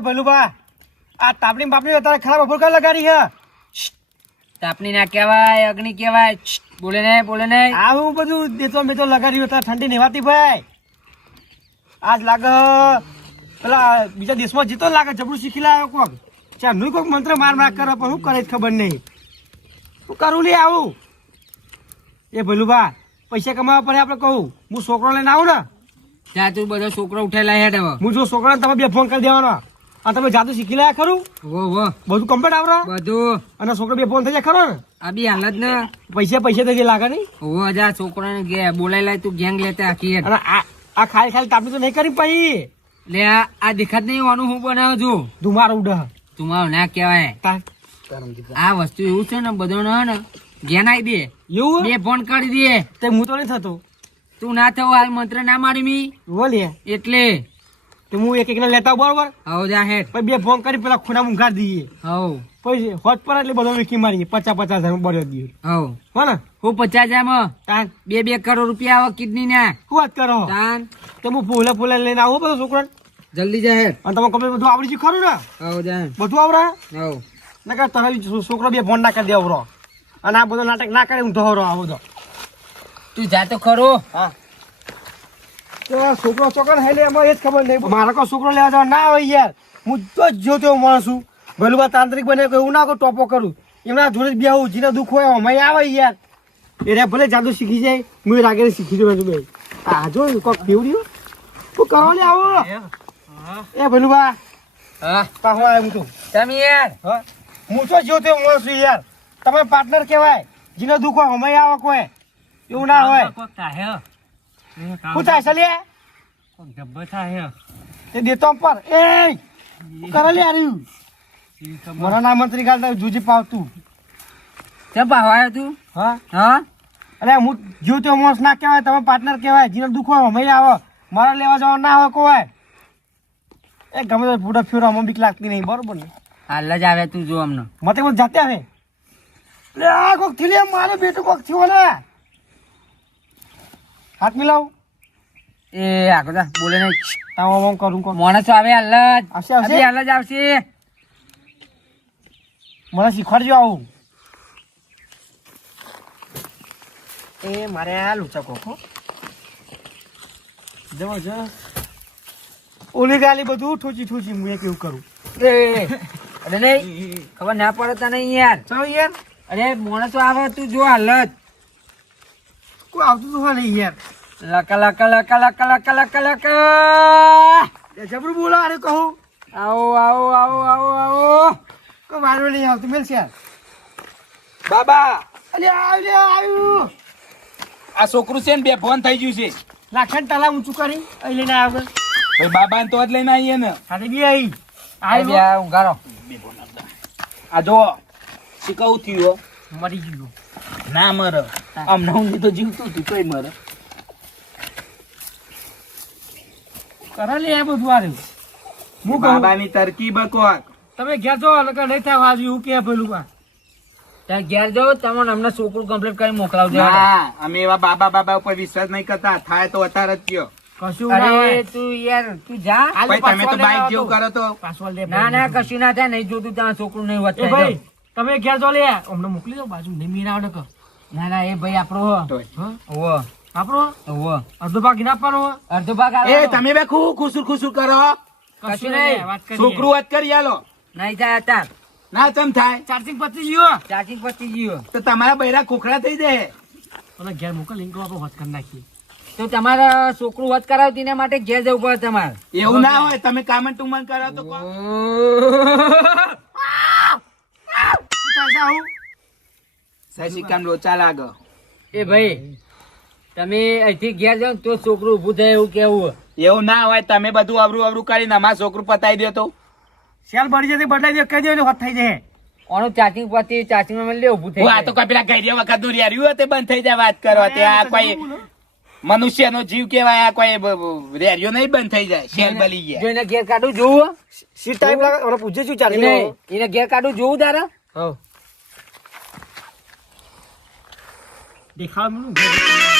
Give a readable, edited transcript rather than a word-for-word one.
ભલુભા આ તાપણી બાપણી અત્યારે ખરાબ અફર કઈ લગાડી હે તાપણી ના કહેવાય અગ્નિ કહેવાય બોલે ને આવું બધું દેતો મેં તો લગાડ્યું અત્યારે ઠંડી નેવાતી ભાઈ આજ લાગે પેલા બીજા દેશમાં જીતો લાગે જબરું શીખી લાવ્યો કોક ચાનું કોક મંત્ર માર કરે પણ શું કરે ખબર નહીં શું કરું લે આવું એ ભલુભા પૈસા કમાવા પડે આપણે કહું હું છોકરો લઈને આવું ને ત્યાં તું બધો છોકરો ઉઠેલા હેડ હવે હું જો છોકરાને તમે બે ફોન કરી દેવાનો અને તમે જાદુ શીખી લાયા ખરું બધું કમ્પ્લીટ આવડે બધું અને છોકરો બે ફોન થઈ જાય ખરો ને આ બી હાલત ને પૈસા થઈ લાગે નહીં ઓ જા છોકરાને બોલાઈ લાય તું ગેંગ લેતા આખી અને આ ખાલી તાપણી તો નહીં કરી પછી લે આ દેખાત નહીં વાનું હું બનાવું છું ધુમાર ઉડે તુમારું ના કહેવાય આ વસ્તુ એવું છે ને બધો ને ઘેન આવી દે એવું બે ફોન કરી દે તે હું તો નહીં થતો તું ના થવું હાલ મંત્ર ના મારી મી બોલે એટલે તો હું એક ને લેતા બરોબર હવ જા હેડ પછી બે ફોન કરી પેલા ખૂણા મુંગાર દઈએ હવ પછી હોટ પર એટલે બધો વિકી મારીએ 50,000 બળ્યો દઈએ હવ હો ને હું 50,000 માં તાન 2 કરોડ રૂપિયા આવે કિડની ના શું વાત કરો તાન તો હું ફૂલે લઈને આવું બધો છોકરો જલ્દી જા હેડ અને તમે કમ્પ્લીટ બધું આવડી ગયું ખરું ને હવ જા બધું આવડે હવ નકર તારા છોકરો બે ફોન ના કરી દેવરો અને આ બધો નાટક ના કરે હું ધોરો આ બધો તું જા તો ખરો હા છોકરો ચોકર હાલે એમાં એ જ ખબર નહીં મારા કોઈ છોકરો લેવા જવા ના આવે યાર હું તો જ જોતો માણસ છું ભલું તાંત્રિક બને એવું ના કોઈ ટોપો કરું એમના જોડે બે આવું જીને દુઃખ હોય અમારે આવે યાર એને ભલે જાદુ શીખી જાય હું રાગે શીખી જવું બે આ જો કોક કેવડ્યું તું કરો લે આવો એ ભલુભા હા પાહો આવ્યો હું તો તમે યાર હા હું તો જોતો માણસ છું યાર તમે પાર્ટનર કહેવાય જીને દુઃખ હોય અમારે આવે કોઈ એવું ના હોય શું થાય છે લે તે દેતો પર એ કરે લે આર્યું મારા નામ મંત્રી ગાલતા જુજી પાવતું કેમ પાવાયો તું હા હા અરે હું જીવ તો મોસ ના કહેવાય તમે પાર્ટનર કહેવાય જીને દુઃખ હોય અમે આવે મારા લેવા જવા ના આવે કોઈ એ ગમે તે ફૂટા ફ્યુર અમે બીક લાગતી નહીં બરોબર ને હાલ જ આવે તું જો અમને મતે મને જાતે આવે લે આ કોક થી લે મારે બેટો કોક થયો ને હાથ મિલાવ એ આગળ જા બોલે નહીં તાવ કરું કોણ માણસો આવે હાલ જ આવશે હાલ જ આવશે મને શીખવાડજો આવું એ મારે આ લુચા કોકો જવો ઓલી ગાલી બધું ઠોચી હું એક એવું કરું અરે નહીં ખબર ના પડે તને યાર ચાલો યાર અરે માણસો આવે તું જો હાલ જ કોઈ આવતું તો નહીં યાર લકા જબરું બોલો અરે કહું આવો કોઈ વારો નહીં આવતું મેલ યાર બાબા અરે આવ્યું આ છોકરું છે ને બે ફોન થઈ ગયું છે લાખન તાલા ઊંચું કરી અહીં લઈને આવે ભાઈ બાબા ને તો જ લઈને આવીએ ને સાથે બી આવી આવ્યા ઊંઘારો આ જો શીખવું થયું મરી ગયું ના મરે આમ હું તો જીવતું તું કઈ મરે કરા લે આ બધું આર્યું હું કહું બાબાની તરકીબ કોક તમે ઘેર જો નકર નહીં થાય વાજુ એવું કે પેલું બા ત્યાં ઘેર જાઓ તમને અમને છોકરું કમ્પ્લીટ કરી મોકલાવજો ના અમે એવા બાબા ઉપર વિશ્વાસ નહીં કરતા થાય તો અત્યારે જ કયો કશું ના અરે હોય તું યાર તું જા ભાઈ તમે તો બાઈક જેવું કરો તો પાસવર્ડ દે ના કશું ના થાય નહીં જોતું ત્યાં છોકરું નહીં એ વધતા ભાઈ તમે ઘેર જો લે અમને મોકલી દો બાજુ નહીં મીરાવ નકર ના એ ભાઈ આપણો હા ઓવો આપણો ઓવો અડધો ભાગ ના પાડો અડધો ભાગ એ તમે બે ખુસુર કરો કશું નહીં વાત કરી છોકરું વાત કરી આલો નહીં થાય અત્યારે ના ચમ થાય ચાર્જિંગ પતી ગયો ચાર્જિંગ પતી ગયું તો તમારા બૈરા ખોખરા થઈ જાય અને ઘેર મોકલ લિંક આપણે વાત કરી નાખીએ તો તમારા છોકરું વધ કરાવતી એના માટે ઘેર જવું પડે તમારે એવું ના હોય તમે કામન ટુમન કરો તો કોણ? સસી કામ લોચા લાગે એ ભાઈ તમે અહીંથી ઘેર જાઓ ને તો છોકરું ઊભું થાય એવું કેવું એવું ના હોય તમે બધું અવરું કરીને અમારા છોકરું પતાવી દો તો સેલ બળી જતી બદલાઈ દે કહી દે હોત થઈ જાય આનું ચાર્જિંગ પતી ચાર્જિંગ માં લે ઊભું થઈ આ તો કોઈ પેલા ગઈડિયા વખત નું રેર્યું તે બંધ થઈ જાય વાત કરો તે આ કોઈ મનુષ્યનો જીવ કેવાય આ કોઈ રેરિયો નહીં બંધ થઈ જાય શેલ બળી ગયા જોઈને ઘેર કાઢું જોવું સી ટાઈમ લાગે મને પૂછે છું ચાર્જિંગ એને ઘેર કાઢું જોવું તારે હા દેખાડ મને